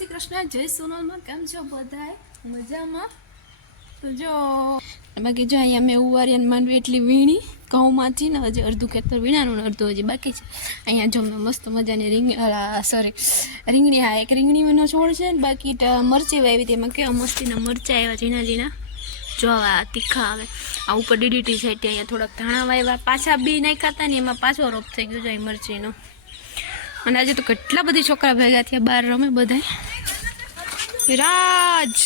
શ્રી કૃષ્ણ, જય સોનલમાં. કેમ છો બધાય? મજામાં? તો જો બાકી જો અહીંયા મેં ઉવારિયાને માંડવી એટલી વીણી ઘઉંમાંથી ને હજી અડધું ખેતર વીણાનું ને અડધું હજી બાકી છે. અહીંયા જો મેં મસ્ત મજાની રીંગણી, હા એક રીંગણીનો છોડ છે ને બાકી મરચી વાવી હતી. એમાં કેવા મસ્તીના મરચાં આવ્યા ઝીણા ઝીણા, જો આ તીખા આવે. આ ઉપર ડીડીટી સાઈડ અહીંયા થોડાક ધાણા વાવ્યા, પાછા બી નાખ્યા હતા ને એમાં પાછો રોપ થઈ ગયો છે મરચીનો. અને આજે તો કેટલા બધી છોકરા ભેગા થયા, બહાર રમે બધા. વિરાજ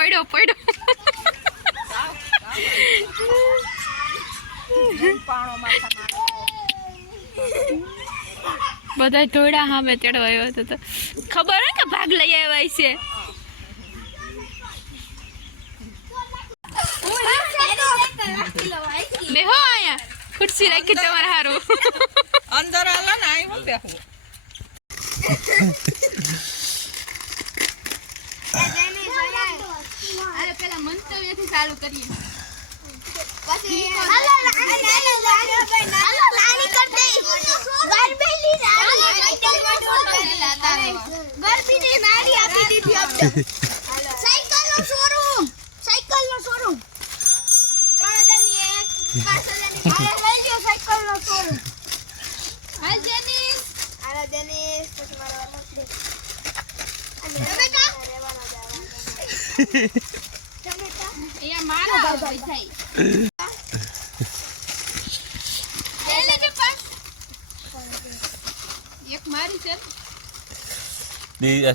પડ્યો બધા થોડા હા મેં તેડવા આવ્યો હતો તો ખબર હે કે ભાગ લઈ આવ્યા છે. બેહો આયા ખુરશી રાખી તમારે હારું અંદર આલા ને આઈ હું બેહું. અરે પેલા મંતવ્યથી ચાલુ કરીએ પછી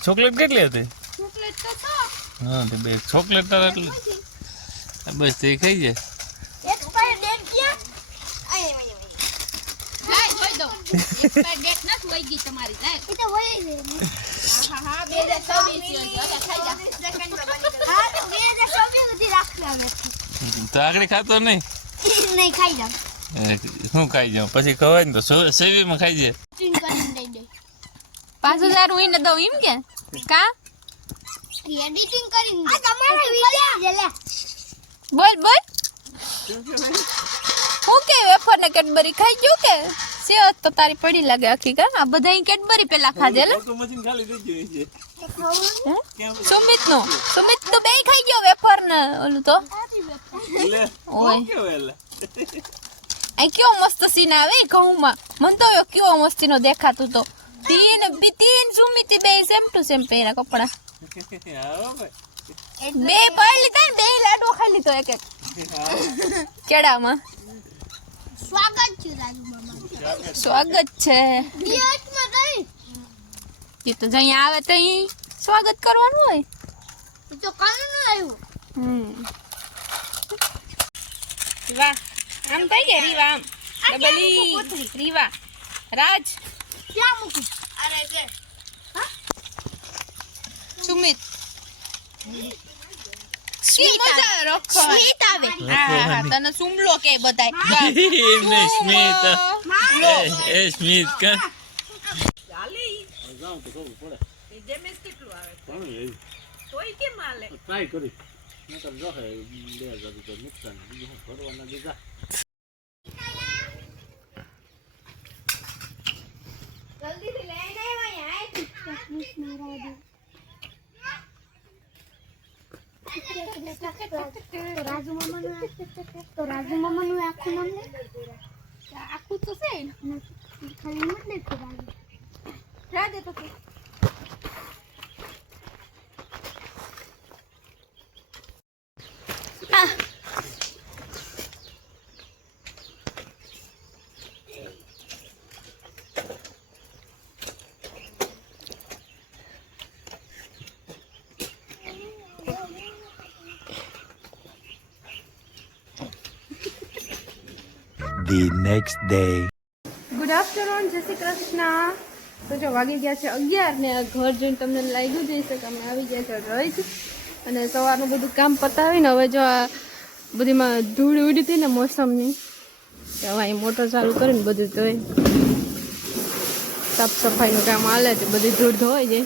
ચોકલેટ કેટલી હતી? ચોકલેટ તો હા તે બે ચોકલેટ તો એટલી બસ તે ખાઈ જાય. તો આગળ ખાતો નહીં? શું ખાઈ જાઉં પછી ખવાય ને તો સેવીમાં ખાઈ જાય. 5000 ઉઈને દઉં એમ કે કા એડિટિંગ કરીને આ તમારો વિડિયો છે લે બોલ હું કે વેફર ને કેડબરી ખાઈ ગયો કે સેવ તો તારી પડી લાગે આખી કા. આ બધા કેડબરી પેલા ખાજે લે મશીન ખાલી થઈ ગયું છે. સુમિત તો બે ખાઈ ગયો વેફર ને ઓલું તો લે ઓય કેવો લે આ કેવો મસ્ત સીન આવે ઘઉંમાં. મન તો કેવો મસ્તીનો દેખાતું તો. તીન સુમિત બે સેમ ટુ સેમ પહેરા કપડા બે પાડ લીધા ને બે લાડવો ખાઈ લીધો એક કેડામાં. સ્વાગત છે એ તો જઈ આવે તો અહીં સ્વાગત કરવાનું હોય તો કાનું ન આવ્યું વાહ આમ થઈ ગયા રીવા આમ ડબલી રીવા રાજ ક્યાં મૂકી અરે કે સુમિત સ્વીટ આવે તને સુમલો કે બધાય સ્મિત એ સ્મિત કા ચાલી જાવ તો ખબર પડે એ ડેમેજ કેટલું આવે તોય કેમ આલે ટ્રાય કરી નકર જો હે 2000 રૂપિયા નુકસાન બીજું ભરવાના દીધા. જલ્દી થી લઈને આવ્યા અહીંયા તો રાજુ મામાનું આખું નામ લે આખું તો છે ખાલી મત લખો રાજ તો The next day. Good afternoon, જય શ્રી કૃષ્ણ. તો જો વાગી ગયા છે 11 ને આ ઘર જોઈને તમને લાગ્યું જ હશે કે અમે આવી ગયા છે રહી જ. અને સવારનું બધું કામ પતાવીને હવે જો આ બધીમાં ધૂળ ઉડી હતી ને મોસમની, હવે અહીં મોટર ચાલુ કરીને બધું ધોઈ સાફ સફાઈનું કામ હાલે છે, બધી ધૂળ ધોવાઈ જાય.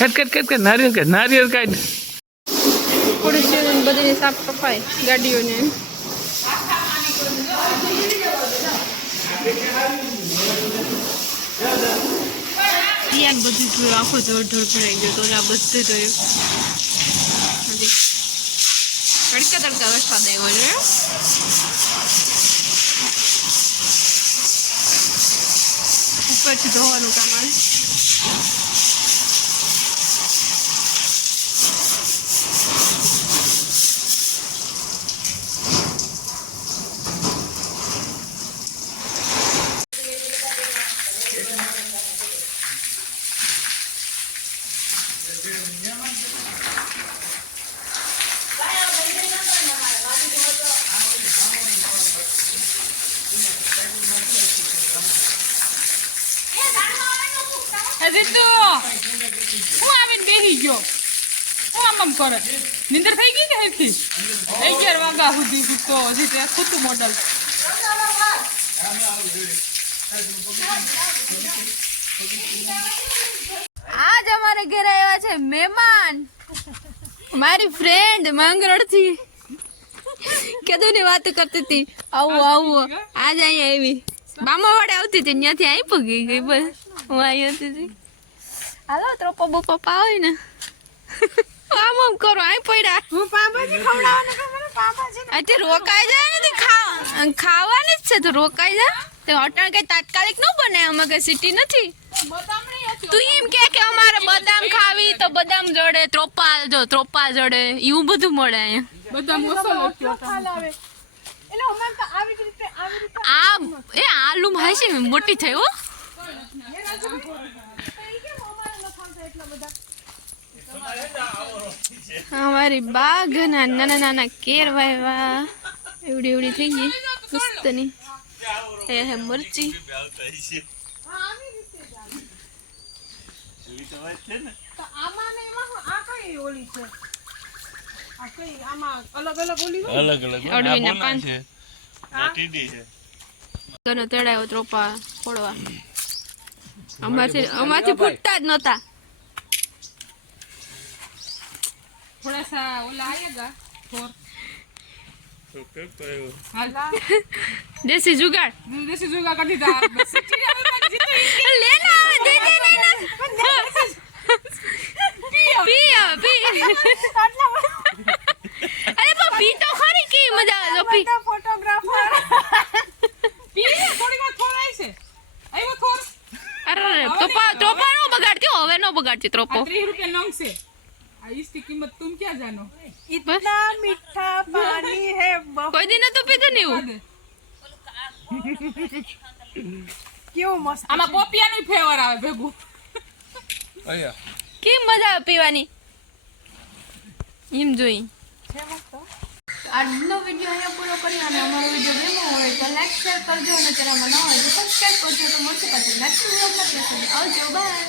કટ નારિયેળ કાઢ. ખુરશીઓની બધીની સાફ સફાઈ, ગાડીઓને એમ. યાર બધું જોયું, આખો ધોળ ભરાઈ ગયો તો આ બધું જોયું. તડકા વરસાદ આવ્યો જોયો. ઉપરથી ધોવાનું કામ આવે. જીતુ હું આવીને બેસી ગયો. હું આમ કરે નિંદર થઈ ગઈ કે હરખી? 11 વાગ્યા સુધી તો હજી તે ખોટું મોડલ. આજ અમારે ઘરે આવ્યા છે મહેમાન, મારી ફ્રેન્ડ માંગરોળથી. કદું ની વાત કરતી હતી આવું આવું, આજ અહીંયા આવી. બામા વાડે આવતી હતી, ત્યાંથી અહીં પગી ગઈ. બસ હું અહીં હતી. હાલો ત્રોપો બોપો પાવે ને આમ કરો, અહીં પડ્યા. હું પાપાજી ખવડાવવાનું કે મને પાપાજી અત્યારે રોકાઈ જાય ને, ખાવાની જ છે તો રોકાઈ જાય. તો અટાણ કઈ તાત્કાલિક ન બને, અમે કઈ સિટી નથી. તું એમ કે અમારે બદામ ખાવી તો બદામ જોડે ત્રોપાલ, જો ત્રોપાલ જોડે એવું બધું મળે અહીંયા. બધા મસાલો ખાલાવે. એટલે અમાર તો આવી રીતે આ એ આલુ ભાઈ છે મોટી થઈ હો. અમારી બાગ નાના નાના કેર વાયવા એવડી એવડી થઈ ગઈ મસ્તની. એ હે મરચી. તો આમાં ને એમાં આ કઈ ઓલી છે? આ કઈ આમાં અલગ અલગ ઓલી હોય? અડવીના પાન છે. તને તેડાયો ત્રોપા ફોડવા. અમારથી ફૂટતા જ નતા. थोड़ा सा ओला आएगा और देसी जुगाड़ जैसे जुगा कर दीदा लेना दे दे लेना पी अरे पा पी तो खरी की मजा लो पी फोटोग्राफर पी थोड़ी વાર થોરાય છે આયો થોર. અરે ત્રોપા નો બગાડતી, હવે નો બગાડતી ત્રોપો. 30 રૂપિયા નંગ છે. इसकी कीमत तुम क्या जानो? इतना मीठा पानी है કોઈ દિન તો પીધું નહીં હું. કેવું મસ્ત. આમાં પોપિયાનું ફ્લેવર આવે ભેગું. અહીંયા કે મજા આવે પીવાની એમ જોઈ. આજનો વિડીયો અહીંયા પૂરો કરી અને અમારો વિડીયો ગમ્યો હોય તો લાઈક શેર કરજો અને ચેનલમાં નવા હોય તો સબસ્ક્રાઈબ કરજો. તો મળશે પાછળ નેક્સ્ટ વિડીયો. આવજો, બાય.